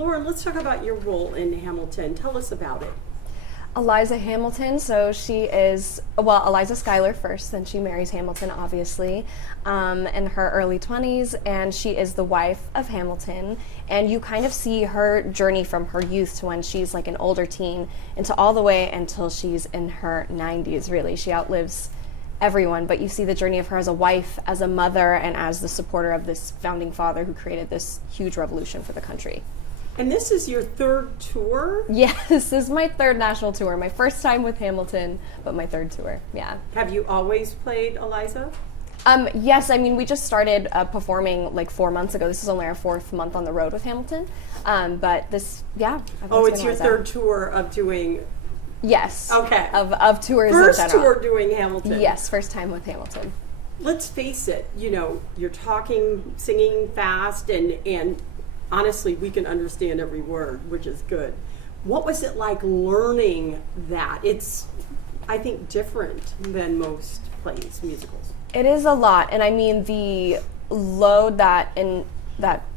Lauren, let's talk about your role in Hamilton. Tell us about it. Eliza Hamilton, so she is, well, Eliza Schuyler first, then she marries Hamilton, obviously, in her early 20s, and she is the wife of Hamilton, and you kind of see her journey from her youth to when she's like an older teen, into all the way until she's in her 90s, really. She outlives everyone, but you see the journey of her as a wife, as a mother, and as the supporter of this founding father who created this huge revolution for the country. And this is your third tour? Yes, this is my third national tour. My first time with Hamilton, but my third tour, yeah. Have you always played Eliza? Yes, I mean, we just started performing like 4 months ago. This is only our 4th month on the road with Hamilton. But this, yeah. Oh, it's your third tour of doing... Yes. Okay. Of tours First in general. tour doing Hamilton. Yes, first time with Hamilton. Let's face it, you know, you're talking, singing fast, and honestly, we can understand every word, which is good. What was it like learning that? It's, I think, different than most plays, musicals. It is a lot, and I mean the load that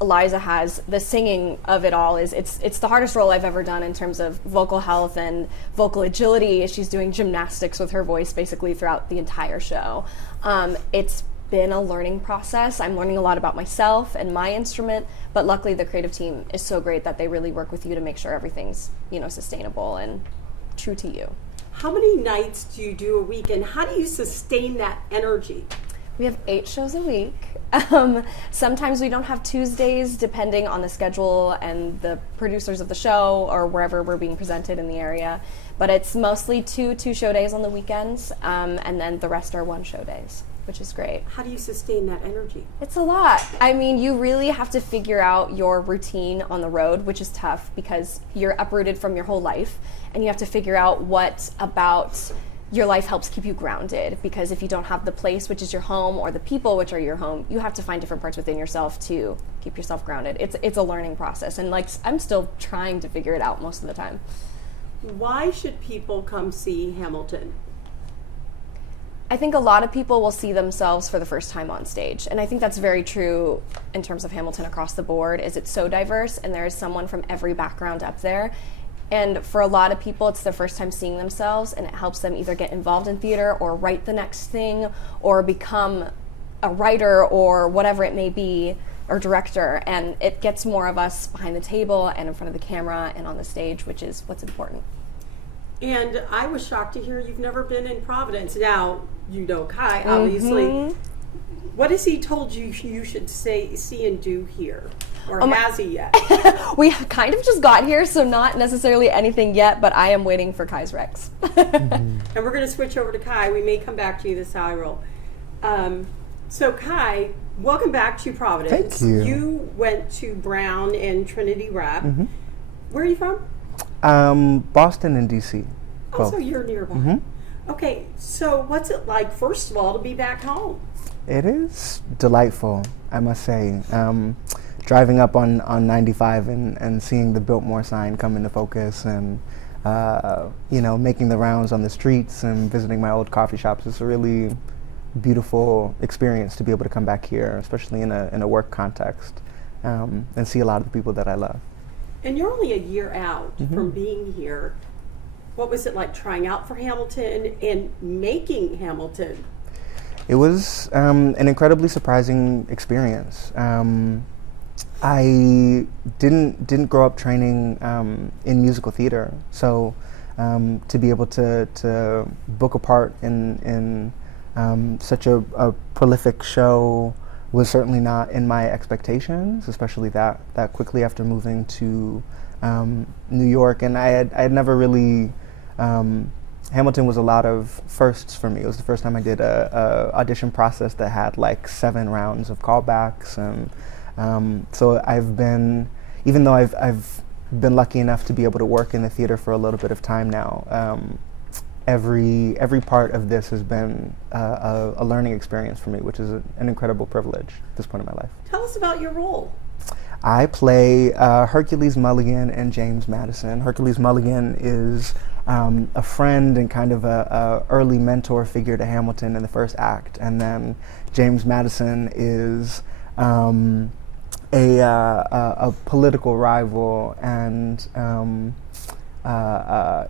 Eliza has, the singing of it all it's the hardest role I've ever done in terms of vocal health and vocal agility. She's doing gymnastics with her voice basically throughout the entire show. It's been a learning process. I'm learning a lot about myself and my instrument, but luckily the creative team is so great that they really work with you to make sure everything's, you know, sustainable and true to you. How many nights do you do a week, and how do you sustain that energy? We have 8 shows a week. Sometimes we don't have Tuesdays, depending on the schedule and the producers of the show or wherever we're being presented in the area. But it's mostly two show days on the weekends, and then the rest are 1 show days, which is great. How do you sustain that energy? It's a lot. I mean, you really have to figure out your routine on the road, which is tough because you're uprooted from your whole life, and you have to figure out what about your life helps keep you grounded, because if you don't have the place, which is your home, or the people, which are your home, you have to find different parts within yourself to keep yourself grounded. It's a learning process, and like I'm still trying to figure it out most of the time. Why should people come see Hamilton? I think a lot of people will see themselves for the first time on stage, and I think that's very true in terms of Hamilton across the board. Is it's so diverse, and there is someone from every background up there. And for a lot of people, it's their first time seeing themselves, and it helps them either get involved in theater or write the next thing or become a writer or whatever it may be, or director. And it gets more of us behind the table and in front of the camera and on the stage, which is what's important. And I was shocked to hear you've never been in Providence. Now, you know Kai, obviously. Mm-hmm. What has he told you you should see and do here? Or has he yet? We kind of just got here, so not necessarily anything yet, but I am waiting for Kai's Rex. And we're going to switch over to Kai. We may come back to you, this is how I roll. So Kai, welcome back to Providence. Thank you. You went to Brown and Trinity Rep. Mm-hmm. Where are you from? Boston and DC. Oh, so you're nearby. Mm-hmm. Okay, so what's it like, first of all, to be back home? It is delightful, I must say. Driving up on 95 and seeing the Biltmore sign come into focus, and you know, making the rounds on the streets and visiting my old coffee shops, it's a really beautiful experience to be able to come back here, especially in a work context, and see a lot of the people that I love. And you're only a year out Mm-hmm. from being here. What was it like trying out for Hamilton and making Hamilton? It was an incredibly surprising experience. I didn't grow up training in musical theater, so to be able to book a part in such a prolific show was certainly not in my expectations, especially that quickly after moving to New York. And I had never really, Hamilton was a lot of firsts for me. It was the first time I did a audition process that had like 7 rounds of callbacks, and so I've been, even though I've been lucky enough to be able to work in the theater for a little bit of time now, every part of this has been a learning experience for me, which is an incredible privilege at this point in my life. Tell us about your role. I play Hercules Mulligan and James Madison. Hercules Mulligan is a friend and kind of a early mentor figure to Hamilton in the first act, and then James Madison is a political rival, and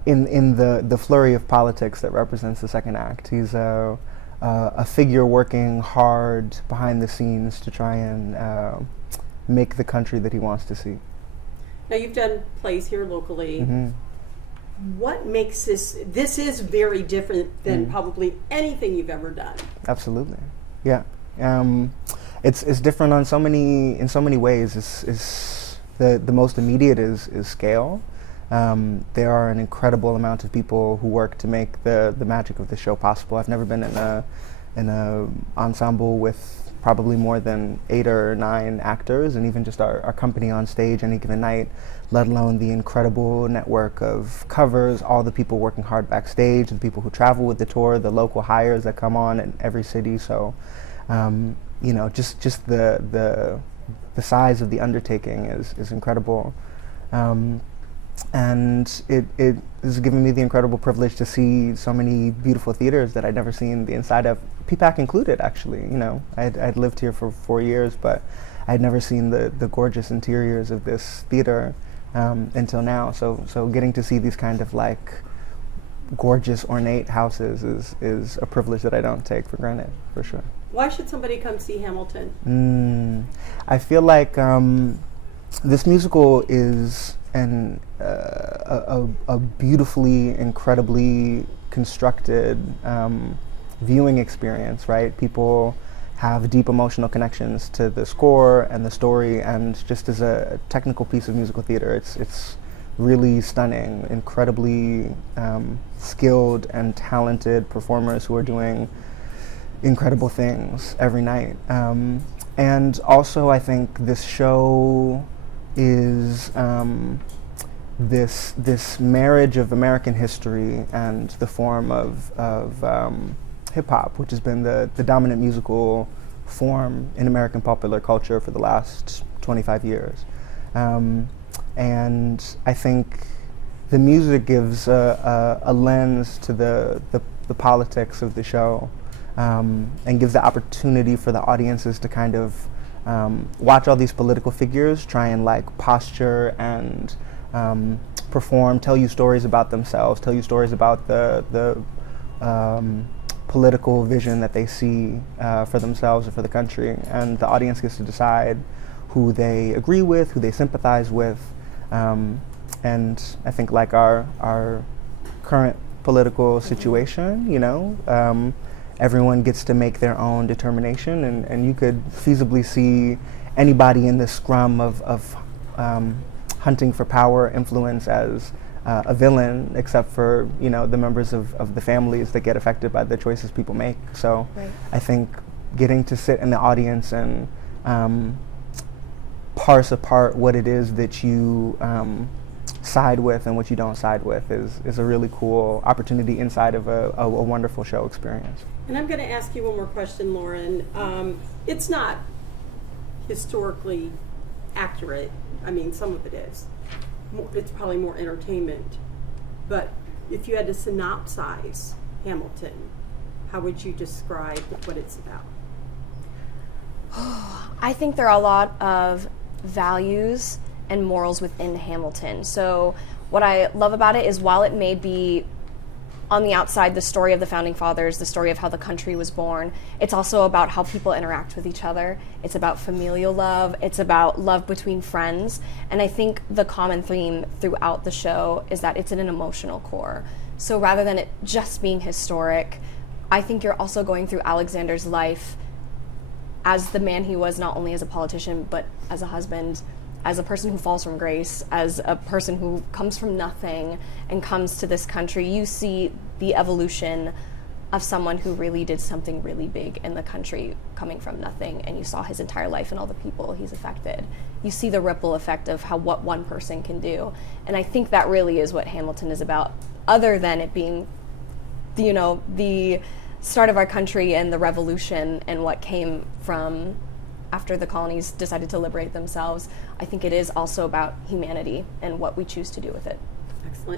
in the flurry of politics that represents the second act, he's a figure working hard behind the scenes to try and make the country that he wants to see. Now, you've done plays here locally. Mm-hmm. What makes this is very different than probably anything you've ever done. Absolutely, yeah. It's different in so many ways. It's the most immediate is scale. There are an incredible amount of people who work to make the magic of the show possible. I've never been in a ensemble with probably more than 8 or 9 actors, and even just our company on stage any given night, let alone the incredible network of covers, all the people working hard backstage, the people who travel with the tour, the local hires that come on in every city. So, just the size of the undertaking is incredible. And it has given me the incredible privilege to see so many beautiful theaters that I'd never seen the inside of, PPAC included, actually. I'd lived here for 4 years, but I'd never seen the gorgeous interiors of this theater until now. So getting to see these kind of like gorgeous, ornate houses is a privilege that I don't take for granted, for sure. Why should somebody come see Hamilton? I feel like this musical is a beautifully, incredibly constructed viewing experience, right? People have deep emotional connections to the score and the story, and just as a technical piece of musical theater, it's really stunning, incredibly skilled and talented performers who are doing incredible things every night. And also, I think this show is this marriage of American history and the form of hip hop, which has been the dominant musical form in American popular culture for the last 25 years. And I think the music gives a lens to the politics of the show, and gives the opportunity for the audiences to kind of watch all these political figures try and like posture and perform, tell you stories about themselves, tell you stories about the political vision that they see for themselves or for the country, and the audience gets to decide who they agree with, who they sympathize with, and I think like our current political situation, everyone gets to make their own determination, and you could feasibly see anybody in this scrum of hunting for power, influence as a villain, except for the members of the families that get affected by the choices people make. So right. I think getting to sit in the audience and parse apart what it is that you side with and what you don't side with is a really cool opportunity inside of a wonderful show experience. And I'm going to ask you one more question, Lauren. It's not historically accurate. I mean, some of it is. It's probably more entertainment. But if you had to synopsize Hamilton, how would you describe what it's about? I think there are a lot of values and morals within Hamilton. So what I love about it is while it may be on the outside the story of the Founding Fathers, the story of how the country was born, it's also about how people interact with each other. It's about familial love. It's about love between friends. And I think the common theme throughout the show is that it's in an emotional core. So rather than it just being historic, I think you're also going through Alexander's life as the man he was, not only as a politician, but as a husband, as a person who falls from grace, as a person who comes from nothing and comes to this country. You see the evolution of someone who really did something really big in the country coming from nothing, and you saw his entire life and all the people he's affected. You see the ripple effect of what one person can do. And I think that really is what Hamilton is about, other than it being, the start of our country and the revolution and what came from after the colonies decided to liberate themselves. I think it is also about humanity and what we choose to do with it. Excellent.